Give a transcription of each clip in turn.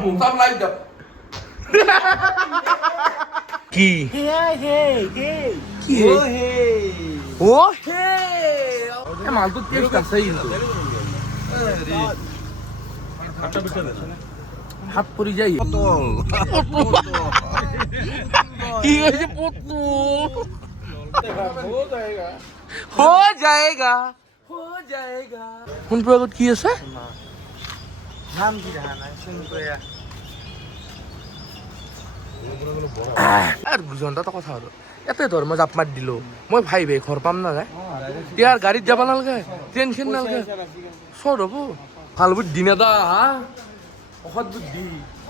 Some like that. কি কি ও হে মাল তো টেস্ট আছে কিন্তু হাত পরি যাই কি হয়েছে हो जाएगा কোন প্রয়োগ কি আছে নাম কি জানা শুন প্রয়া আর ঘন্টা তো কথা হলো এতে ধর মই জাপ মার দিলো মই ভাই ভাই ঘর পাম না যায় তিয়ার গাড়িত যাবা নালগে টেনশন নালগে সর হবো ভাল বুদ্ধি না দা অসৎ বুদ্ধি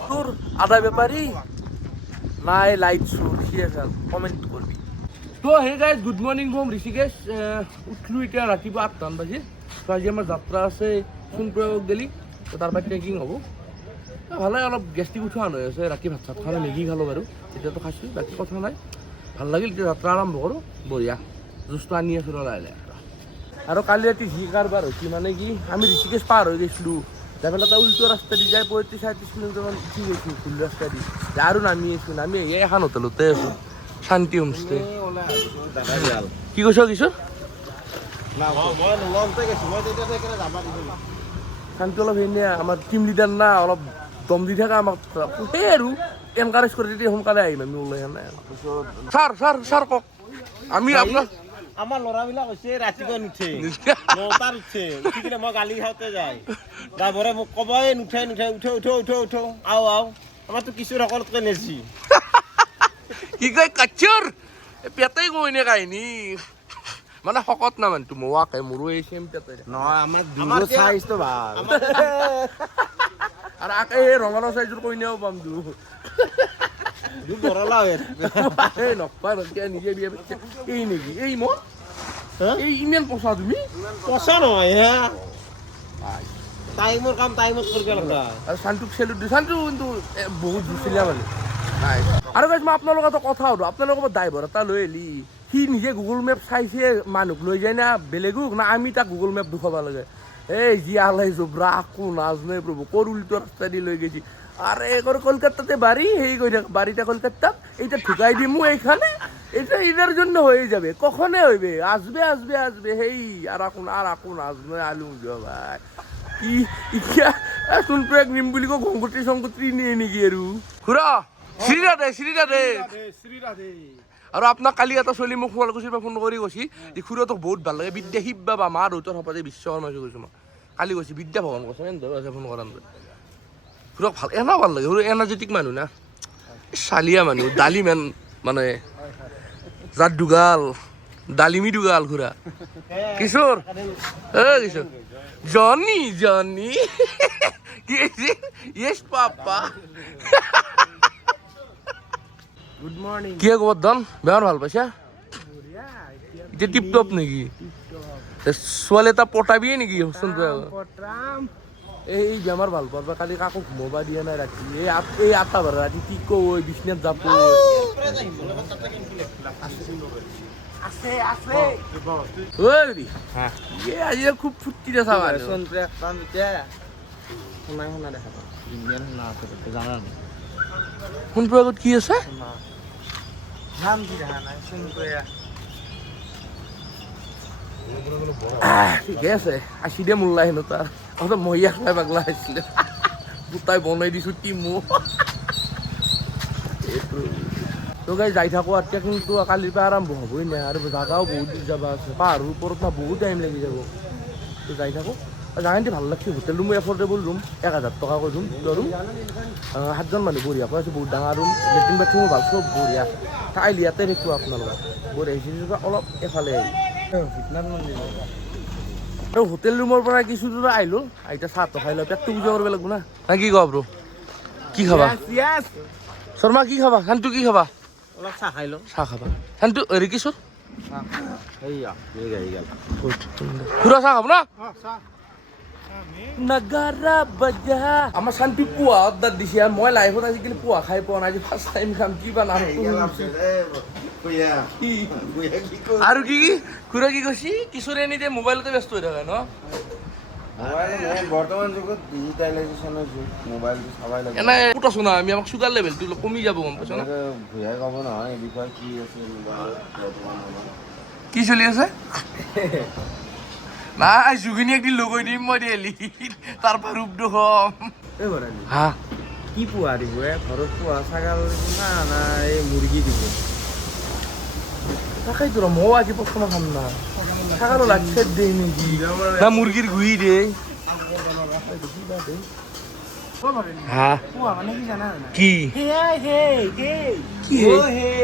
তোর আদা ব্যাপারী নাই লাইট সুর সিয়ে কমেন্ট করবি তো hey guys good morning from Rishikesh উঠলো এতিয়া ৰাতিপুৱা 8টা বাজি তো আজি আমাৰ যাত্ৰা আছে সোণপ্ৰয়াগত গেলি তো তাৰপৰা ট্ৰেকিং হ'ব ভালে অলপ গেষ্টিক উঠোৱা হৈ আছে ৰাতি ভাত চাত খালে মেগী খালোঁ বাৰু এতিয়াতো খাইছোঁ বাকী কথা নাই ভাল লাগিল এতিয়া যাত্ৰা আৰম্ভ কৰোঁ বঢ়িয়া জুচটো আনি আছোঁ লাহে লাহে আৰু কালি ৰাতি যি কাৰবাৰ হৈছে মানে কি আমি ঋষিকেশ পাৰ হৈ গৈছিলোঁ যাই পেলাই এটা উল্টো ৰাস্তা দি যাই 35-37 মিনিটমান উঠি গৈছোঁ ভুল ৰাস্তা দি আৰু নামি আছোঁ নামি আহি এখন হোটেলতে আছোঁ শান্তি হোমষ্টে কি কৈছ কিশোৰ শান্তি অলপ হেৰি আমাৰ টিম লিডাৰ না অলপ দম দি থকা আমাক সেই আৰু এনকাৰেজ কৰি তেতিয়া সোনকালে আহিম আমি ওলাই নাই ছাৰ কওক আমি আপোনাক আমাৰ ল'ৰাবিলাক হৈছে ৰাতিপুৱা নুঠে 9টাত উঠে উঠি কিনে মই গালি খাওঁতে যায় ড্ৰাইভাৰে মোক ক'বই নুঠে উঠো আও আমাৰতো কিছু সকলোতকৈ নেচি কি কয় কাচৰ পেটাই গৈ নে কাহিনী মানে শকত না মানুহটো মোৱাকে মোৰো এই চেম পেটাই নহয় আমাৰ চাইজটো ভাল আৰু আকে এই ৰঙালাও চাইজৰ কইনাও পাম বৰলা হৈ এই নপাই নিজে বিয়া পাতিছে এই নেকি এই মই এই ইমান পচা তুমি পচা নহয় হে টাইমৰ কাম টাইমত কৰিব লগা আৰু শান্তুক চেলুট দিওঁ শান্তু কিন্তু বহুত জুচিলা মানে নাই আৰু গাইজ মই আপোনালোকৰ এটা কথা সুধোঁ আপোনালোকৰ ড্ৰাইভাৰ এটা লৈ আহিলি সি নিজে গুগল মেপ চাইছে মানুহক লৈ যায় না বেলেগক না আমি তাক গুগল মেপ দেখুৱাব লাগে এই যি আলাই জোবৰা আকো নাজনে প্ৰভু কৰ উল্টো ৰাস্তা দি লৈ গেছি আরে করে কলকাতাতে বাড়ি এই কই বাড়িটা কলকাতা এইটা ঠুকাই দিমু এইখানে এটা এটার জন্য হয়ে যাবে কখনে হইবে আসবে হেই আর এখন আসবে আলু ভাই কি ইয়া শুন প্রয়োগ নিম বুলি কো ঘংগুটি সংগুটি নিয়ে নেকি আৰু খুৰা শ্ৰীৰা দে আৰু আপোনাক কালি এটা চলি মোক শুৱালকুছিৰ পৰা ফোন কৰি কৈছি যে খুৰাটোক বহুত ভাল লাগে বিদ্যা শিব্বা বা মা দেউতাৰ সপতে বিশ্বকৰ্মা কৈছোঁ মই কালি কৈছি বিদ্যা ভগৱান কৈছে ধৰ আছে ফোন কৰান খুৰাক ভাল এনা ভাল লাগে সৰু এনাৰ্জেটিক মানুহ না চালিয়া মানুহ ডালিমেন মানে যাৰ দুগাল ডালিমি দুগাল খুৰা কিশোৰ কিশোৰ জনি কি ইয়েছ পাপা গুড মৰ্নিং কি গোবৰ্ধন বেমাৰ ভাল পাইছা এতিয়া টিপ টপ নেকি ছোৱালী এটা পটাবিয়ে নেকি এই বেমাৰ ভাল পাবা কালি কাকো ঘুমাবা দিয়া নাই ৰাতি এই 8টা বাৰ ৰাতি কি কয় বিছনাত যাব আজি খুব ফুৰ্তি দেখা কোন প্ৰয়োগত কি আছে ঠিকে আছে আশী দিয়ে মোল্লা হেনো তাৰ মই একলাই পাগলা হৈছিলে গোটাই বনাই দিছোঁ টিমো তো গাই যাই থাকোঁ এতিয়া কিন্তু কালিৰ পৰা আৰম্ভ হ'বই নাই আৰু জাগাও বহুত দূৰ যাব আছে পাহাৰৰ ওপৰত না বহুত টাইম লাগি যাব তো যাই থাকোঁ জাগাখিনি ভাল লাগছে হোটেল ৰুমো এফৰ্ডেবল ৰুম 1000 টকাকৈ ৰুম দুটা ৰুম 7জন মানুহ বঢ়িয়াকৈ আছে বহুত ডাঙৰ ৰুম লেট্ৰিন বাথৰুমো ভাল চব বঢ়িয়া কাইলি ইয়াতে দেখোঁ আপোনালোকক বঢ়িয়া হৈছে অলপ এফালে আহি হোটেল ৰুমৰ পৰা কিছু দূৰ আহিলোঁ এতিয়া চাহটো খাই লওঁ পেটটো পূজা কৰিব লাগিব না কি কোৱা ব্ৰ কি খাবা শৰ্মা কি খাবা শান্তু কি খাবা অলপ চাহ খাই লওঁ চাহ খাবা শান্তু হেৰি কিশোৰ খুৰা চাহ খাব না নাগাৰা বাজা আমাৰ শান্তি পুৱা অৰ্ডাৰ দিছে মই লাইফত আজিকালি পুৱা খাই পোৱা নাই আজি ফাৰ্ষ্ট টাইম খাম কি বা নাম আৰু কি খুৰা কি কৈছি কিশোৰে এনি মোবাইলতে ব্যস্ত হৈ থাকে ন মোবাইল বৰ্তমান যুগত ডিজিটালাইজেশনৰ যুগ মোবাইলটো চাবাই লাগে এনে ক'ত আছো না আমি আমাক চুগাৰ লেভেলটো কমি যাব গম পাইছ না ভূঞাই ক'ব নহয় এই বিষয়ে কি আছে কি চলি আছে নাই জুগিনী একদিন লগ হৈ দিম মই দেলি তাৰ পৰা ৰূপটো কম এই বৰালি হা কি পোৱা দিব ঘৰত পোৱা ছাগাল না এই মুৰ্গী দিব তাকেইতো ৰ ময়ো আজি প্ৰথম খাম না ছাগালো লাগছে দেই নেকি না মুৰ্গীৰ গুৰি দে হা পোৱা মানে কি জানা কি কি হে হে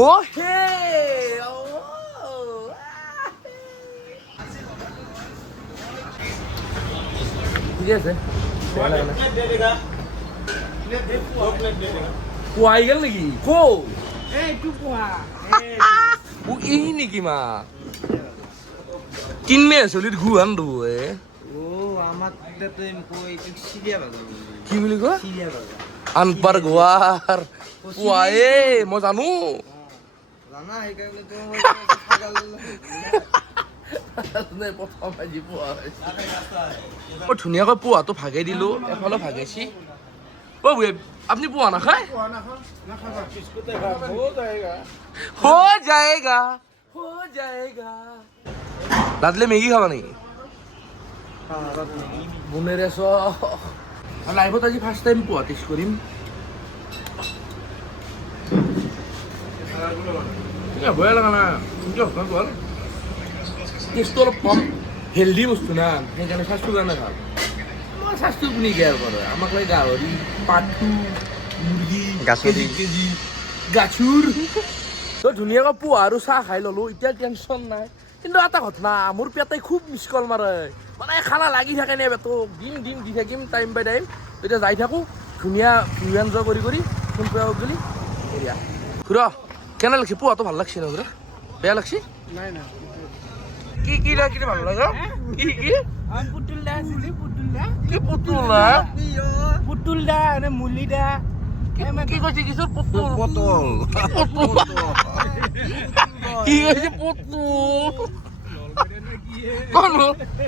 অ হে ঠিক আছে পোৱা আহি গ'ল নেকি কো এইটো পোৱা ও এই নেকি মা কিনমে চলিত ঘুহান দো এ ও আমার তো কই সিরিয়া বাজার কি বুলি কয় সিরিয়া বাজার আনপাৰ গোৱাৰ পোৱা এ মই জানো জানা এইকাৰণে তো ছাগাল প্ৰথম আজি পোৱা মই ধুনীয়াকৈ পোৱাটো ভাগে দিলোঁ এফালে ভাগেছি অ' বুঢ়ী আপুনি পোৱা নাখায় हो जाएगा দাদলে মেগী খাবা নেকি বনেৰে চ লাইভত আজি ফাৰ্ষ্ট টাইম পোৱা টেষ্ট কৰিম ভয় লগা নাই টেষ্টটো অলপ কম হেল্ডি বস্তু না সেইকাৰণে স্বাস্থ্যৰ কাৰণে ভাল মই স্বাস্থ্য কোনে কেয়াৰ কৰে আমাক লাগে গাহৰি পাঠু মুৰ্গী কেজি গাখীৰ তই ধুনীয়াকৈ পোৱা আৰু চাহ খাই ল'লোঁ এতিয়া টেনশ্যন নাই কিন্তু এটা ঘটনা মোৰ পেটে খুব মিছ কল মাৰে মানে খানা লাগি থাকে নে পেটক দিম দি থাকিম টাইম বাই টাইম এতিয়া যাই থাকোঁ ধুনীয়া ভিউ এনজয় কৰি ফোন পৰা গ'লি এৰিয়া খুৰা কেনে লাগছে পোৱাটো ভাল লাগছে ন খুৰা বেয়া লাগছে নাই না কি ভাল লাগে কি পুতুল দা আছিলি পুতুল দা কি পুতুলা পুতুল দা মানে মুলি দা কি কৈছে কিছু পুতুল পটল কি কৈছে পুতুল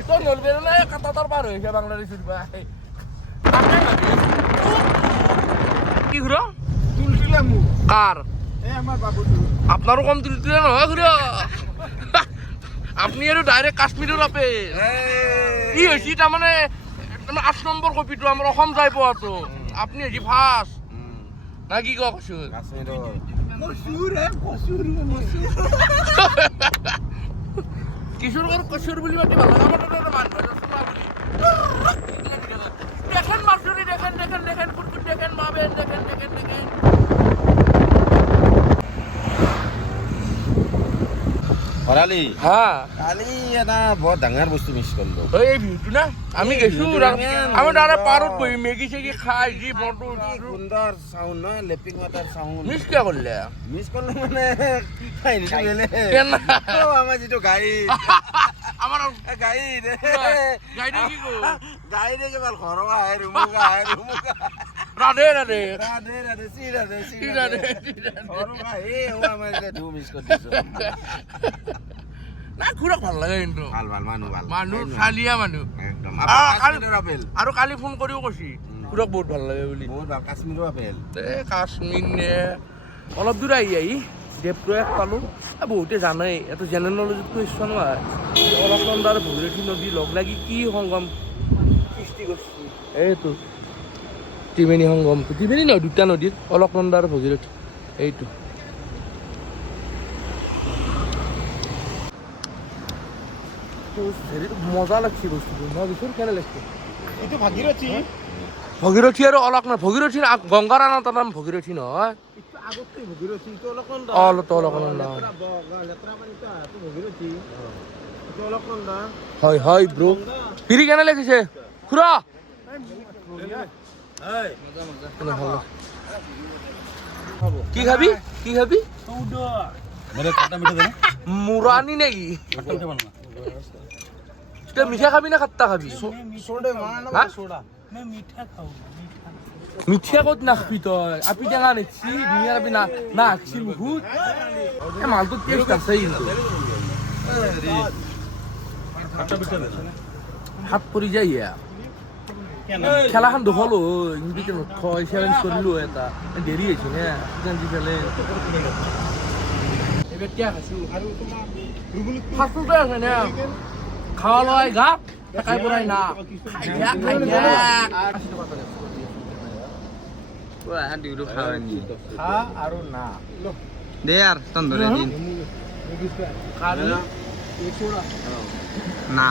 তোৰ নলবেৰে নাই কাটা তাৰ পাৰ হৈছে বাংলাদেশৰ পৰা কি ঘুৰা তুলতুলা মু কাৰ এ আমাৰ বাবুটো আপোনাৰো কম তুলতুলে নহয় ঘুৰা আপুনি আৰু ডাইৰেক্ট কাশ্মীৰৰ আপেল কি হৈছে তাৰমানে 8 নম্বৰ কপিটো আমাৰ অসম যাই পোৱাটো আপুনি হৈছে ফাৰ্ষ্ট না কি কোৱা কৈছো কিশোৰ আৰু কচুৰ বুলি মাতি ভাল লগা দেখেন মাছুৰি দেখেন কুটকুট দেখেন মাবেন দেখেন ভৰালি হা কালি এটা বৰ ডাঙৰ বস্তু মিছ কৰিলোঁ এই ভিউটো না আমি গৈছো আমি তাৰে পাৰত বহি মেগী চেগি খাই যি ফটো সুন্দৰ চাউণ্ড নহয় লেপিং ৱাটাৰ চাউণ্ড মিছ কিয় কৰিলে মিছ কৰিলোঁ মানে কাহিনীটো বেলেগ আমাৰ যিটো গাড়ী আমাৰ গাড়ী গাড়ী কি কো গাড়ীৰে কেৱল ঘৰৰ আহে ৰুমুকা ৰাধে না খুৰা ভাল লাগে কিন্তু মানুহ চালিয়া মানুহ আৰু কালি ফোন কৰিও কৈছি খুৰাক বহুত ভাল লাগে বুলি কাশ্মীৰ নে অলপ দূৰ আহি দেৱপ্ৰয়াগ পালোঁ বহুতে জানেই এইটো জেনেৰেল নলেজত কুৱেশ্যন নহয় অলপ নন্দাৰ ভগীৰথী নদী লগ লাগি কি সংগম সৃষ্টি কৰিছে এইটো ত্ৰিবেণী সংগমটো ত্ৰিবেণী নহয় দুটা নদীত অলকনন্দা আৰু ভগীৰথী এইটো হেৰি মজা লাগছে বস্তুটো মই বিচাৰোঁ কেনে লাগছে এইটো ভাগীৰথী ভগীৰথী আৰু অলকনন্দা ভগীৰথী গংগাৰ আনৰ নাম ভগীৰথী নহয় হয় ব্ৰ ফিৰি কেনে লাগিছে খুৰা কি খাবি মুৰানি নেকি তই মিঠা খাবি না খাট্টা খাবি মিঠা ক'ত নাখাবি তই আপি টেঙা নেছি ধুনীয়া আপি নাখছি বহুত মালটো টেষ্ট আছে কিন্তু হাত পৰি যায় ইয়া খেলাখন দখল হিন্দী নথয় চেলেঞ্জ কৰিলো এটা দেৰি হৈছে নে চেলেঞ্জ ফাৰ্ষ্টতে আছে নে খাৱা লয় গা কাই পৰাই না খা আৰু না দে আৰ তন্দৰে দিন না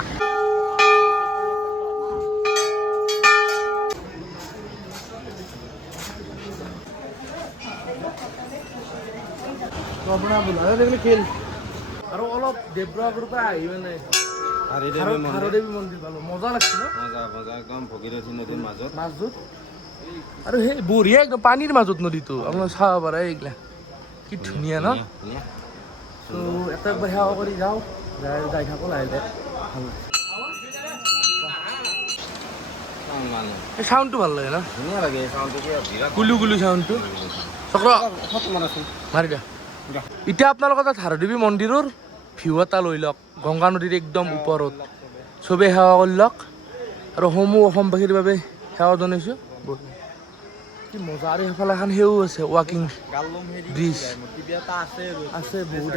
খেল আৰু অলপ দেৱৰাগৰ পৰা আহি মানে দেৱী মন্দিৰ পালো মজা লাগছে ন একদম ভগীৰথী নদীৰ মাজত মাজত আৰু সেই বঢ়িয়া একদম পানীৰ মাজত নদীটো আপোনালোকে চাব পাৰে এইগিলা কি ধুনীয়া ন ত' এটা একবাৰ সেৱা কৰি যাওঁ যাই থাকোঁ লাহে লাহে এই চাউণ্ডটো ভাল লাগে ন ধুনীয়া লাগে গুলু গুলু চাউণ্ডটো চক্ৰ মাৰি দিয়া এতিয়া আপোনালোকৰ তাত হাৰদেৱী মন্দিৰৰ ভিউ এটা লৈ লওক গংগা নদীৰ একদম ওপৰত চবেই সেৱা কৰি লওক আৰু সমূহ অসমবাসীৰ বাবে সেৱা জনাইছোঁ কি মজা আৰু সেইফালে এখন সেও আছে ৱাকিং ব্ৰিজ আছে বহুত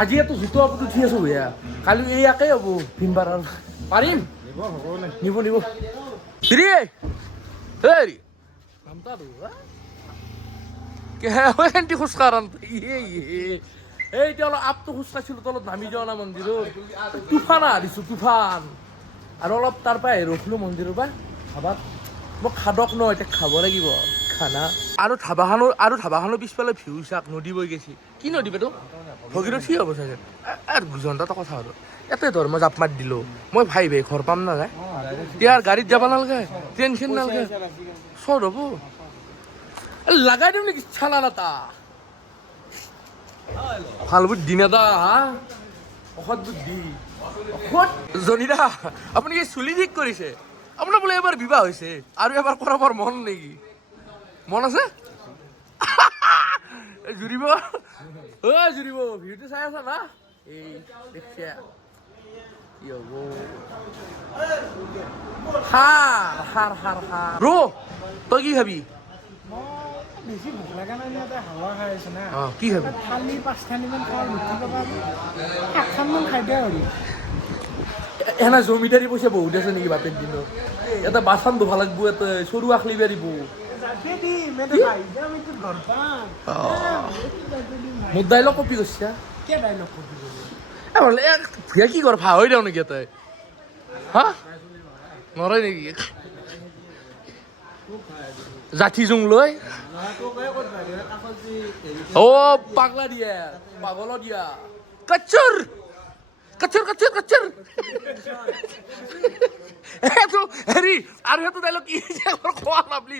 আজি ইয়াতো জোতা আপুনি উঠি আছো ভৈয়া কালি ইয়াকে হ'ব ভীমবাৰ পাৰিম নিব নিব হেৰি এণ্টি খোজকাঢ়ান এই এতিয়া অলপ আপটো খোজকাঢ়িছিলোঁ তলত নামি যোৱা না মন্দিৰত তুফান দিছোঁ তুফান আৰু অলপ তাৰ পৰা ৰখিলোঁ মন্দিৰৰ পৰা ধাবাত মোক খাদক ন এতিয়া খাব লাগিব খানা আৰু ধাবাখনৰ পিছফালে ভিউ চাক নদী বৈ গৈছে কি নদী বাইদেউ ভগীৰথী হ'ব চাগে আৰু গুজনটা কথা আৰু ইয়াতে ধৰ মই জাপ মাৰি দিলোঁ মই ভাই ঘৰ পাম না যায় ইয়াৰ গাড়ীত যাব নালাগে ট্ৰেইন চেইন নালাগে চৰ হ'ব লাগাই দিম নেকি চালা এটা ভাল বুদ্ধি নেদা হা অসৎ বুদ্ধি জনিদা আপুনি কি চুলি ঠিক কৰিছে আপোনাৰ বোলে এবাৰ বিবাহ হৈছে আৰু এবাৰ কৰাবৰ মন নেকি মন আছে জুৰিব জুৰিব ভিডিঅ'টো চাই আছা না এই দেখছে কি হ'ব ৰ তই কি খাবি বেছি ভোক লগা নাই ইয়াতে হাৱা খাই আছে না কি খাবি থালি 5খানিমান খাই ৰুটি পাবা 7খানমান খাই দিয়া আৰু এনা জমিদাৰী পইচা বহুত আছে নেকি বাপেৰ দিনত এটা বাচন ধোবা লাগব এটা চৰু আখলি পাৰিব মোৰ ডাইলগ কপি কৰিছা ভূঞা কি কৰ ভাই দিওঁ নেকি তই হা নৰয় নেকি জাঠি জোং লৈ অ' পাগলা দিয়া পাগল দিয়া কচ্চৰ কচ্চৰ কচ্চৰ কচ্চৰ এইটো হেৰি আৰু সেইটো ডাইলগ কি খোৱা নাপলি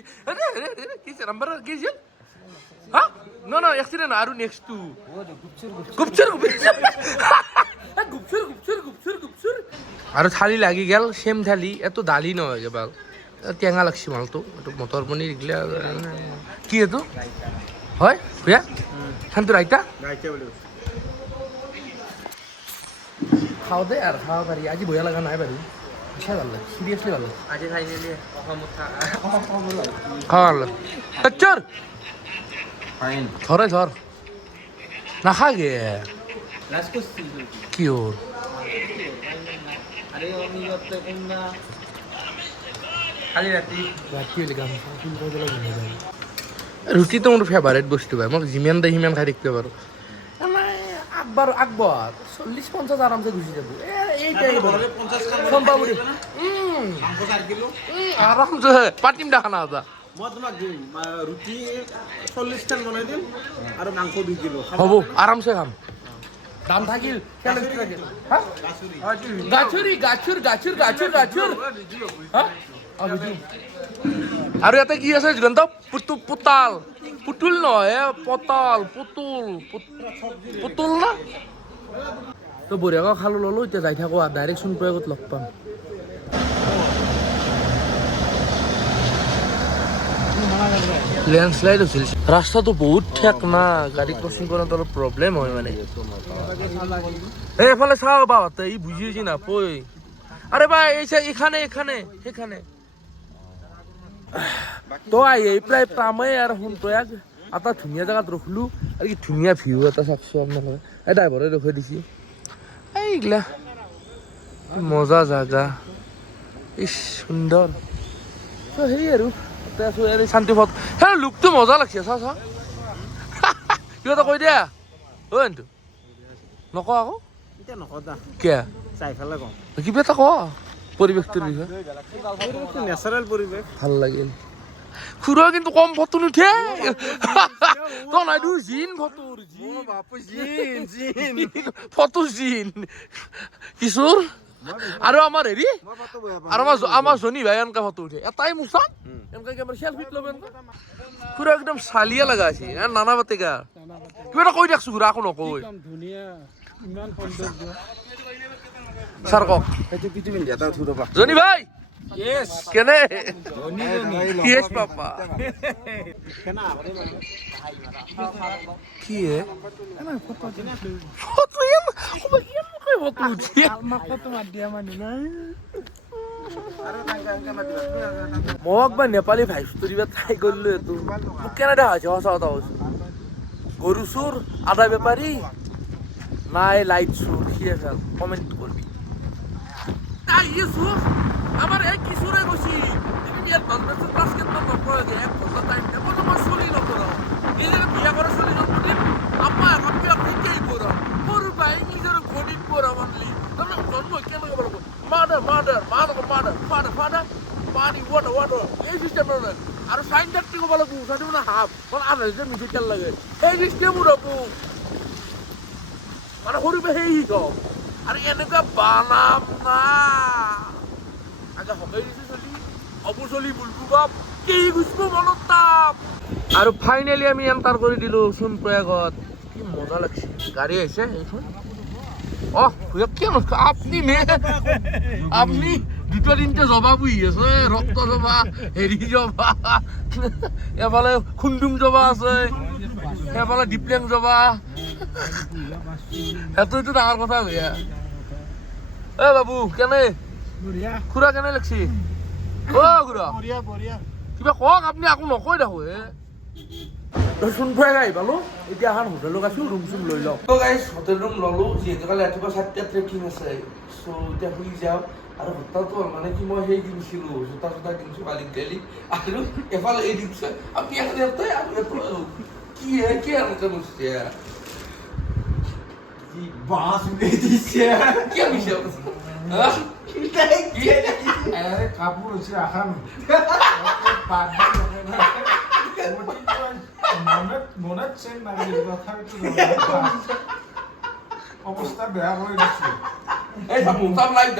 কি নম্বৰ কি আছিল হা ন এক্সিডেণ্ট আৰু নেক্সটটো গুপচুৰ গুপচুৰ আৰু থালি লাগি গেল চেম থালি এইটো দালি নহয় কেৱল টেঙা লাগছি মালটো এইটো মটৰ পনীৰ এইগিলা কি এইটো হয় ভূঞা শান্তু ৰাইতা খাওঁ দে আৰু খাব পাৰি আজি ভূঞা লগা নাই বাৰু চাই ভাল লাগে চিৰিয়াছলি ভাল লাগে আজি ফাইনেলি অসমত খাওঁ ভাল লাগে কচ্চৰ ধৰে ধৰ নাখাগে কি হ'ল ৰুটিটো মোৰ ফেভাৰেট বস্তু পায় মোক যিমান দিয়ে সিমান খাই থাকিব পাৰোঁ আগবাৰ 40-50 আৰামছে গুচি যাব আৰামছে পাতিম দেখা না এটা মই তোমাক দিম ৰুটি 40খান বনাই দিম আৰু মাংস 2 কিলো হ'ব আৰামছে খাম দাম থাকিল গাছুৰি গাছুৰ গাছুৰ গাছুৰ গাছুৰ আৰু ইয়াতে কি আছে যুগন্ত পুতাল পুতুল নহয় পতাল পুতুল পুতুল না তো বঢ়িয়াকৈ খালো ললো এতিয়া যাই থাকো ডাইৰেক্ট সোণপ্ৰয়াগত লগ পাম ল্যান্ডস্লাইড হৈছিল ৰাস্তাটো বহুত ঠেক না গাড়ী ক্ৰচিং কৰাত অলপ প্ৰব্লেম হয় মানে এইফালে চাও বাবাতে ই বুঝিয়েছি না পই আৰে ভাই এখানে এখানে এখানে তো এই প্ৰায় প্ৰামে আৰু সোনপ্ৰয়াগ এটা ধুনীয়া জেগাত ৰখলো আৰু কি ধুনীয়া ভিউ এটা চাকছো আপোনালোকে এই ড্ৰাইভাৰে ৰখাই দিছে এইগিলা মজা জাগা ইস সুন্দৰ তো সেই আৰু তাতে আছো এই শান্তি পথ সেই লুকটো মজা লাগছে চা চা কিবা এটা কৈ দিয়া ঐ এন্তু নকওঁ আকৌ এতিয়া নকদা কিয় চাই ফেলে কম কিবা এটা ক পৰিৱেশটোৰ বিষয়ে নেচাৰেল পৰিৱেশ ভাল লাগিল খুৰা কিন্তু কম ফটো নুঠে তই নাই দিও জিন ফটোৰ ফটো জিন কিশোৰ আৰু আমাৰ হেৰি আৰু আমাৰ জনী ভাই এনেকা ফটো উঠে এটাই মুচা এনেকা কেমেৰা সেলফি ল'ব এনেকা খুৰা একদম চালিয়া লগা আছে নানা বাতেগা কিবা এটা কৈ দিয়কচোন খুৰা আকৌ নকয় একদম ধুনীয়া ইমান সৌন্দৰ্য ছাৰ কওক সেইটো কিছু পিন্ধি এটা উঠো ৰবা জনী ভাই কেনে ইয়েছ পাপা কি হে ফটো ফটো উঠি আমাক ফটো মাত দিয়া মানুহ নাই মোক বা নেপালী ভাইচ তুলিব ট্ৰাই কৰিলো এইটো মোক কেনে দেখা হৈছে সঁচা কথা কৈছো গৰু চোৰ আদা বেপাৰী নাই লাইট চোৰ কি আছে কমেণ্ট করবি তাই ইয়েসুস আমার এক কিশোরে গছি তুমি বিয়ার বান্ধব ক্লাস কেন নকরে যে এক ঘন্টা টাইম দেব তোমার চলি নকরা নিজের বিয়া করে চলি জন্মদিন আপা আপনি আপনি কেই পড়া মোর ভাই নিজের গণিত পড়া মানলি তুমি জন্ম কেন বলবো mother mother mother mother father father পানি ওয়াটার ওয়াটার এই সিস্টেম না আর সাইন ডাক্তি কো বলবো সাইন না হাফ কোন আর যে মিছে কেন লাগে এই সিস্টেম উড়বো মানে হরিবে হেই তো আর এনেকা বানাম না আগে হকাই দিছে চলি অবচলি বুলবু বাপ কি গুছবো মনত তাপ আৰু ফাইনালি আমি এন্টাৰ কৰি দিলো সোন প্ৰয়াগত কি মজা লাগছে গাড়ী আহিছে এইখন আপনি দুটো তিনটে জবা বুহি আছে রক্ত জবা হেৰি জবা এফালে খুন্দুম জবা আছে এফালে ডিপ্লেং জবা সেইটোতো ডাঙৰ কথা ভैया এ বাবু কেনে বঢ়িয়া খুৰা কেনে লাগছি অ খুৰা বঢ়িয়া বঢ়িয়া কিবা কওক আপুনি আকৌ নকয় দেখো সোনফাই গাই পালো এতিয়া এখন হোটেলত আছো ৰুম চুম লৈ লওঁ তো গাইছ হোটেল ৰুম ললো যিহেতু কালি ৰাতিপুৱা 7টা ট্ৰেকিং আছে চ' এতিয়া শুই যাওঁ আৰু হঠাৎ মানে কি মই সেই কিনিছিলোঁ জোতা চোতা কিনিছোঁ কালি গেলি আৰু এফালে এই দিছে আপুনি এখন ইয়াতে আৰু কি হে কি এনেকৈ বসছে বাঁশ উড়ে দিছে কি আনিছে কাপোৰ হৈছে আখান মনত চেন মাৰি অৱস্থা বেয়া কৰি দিছে এই চাম লাইট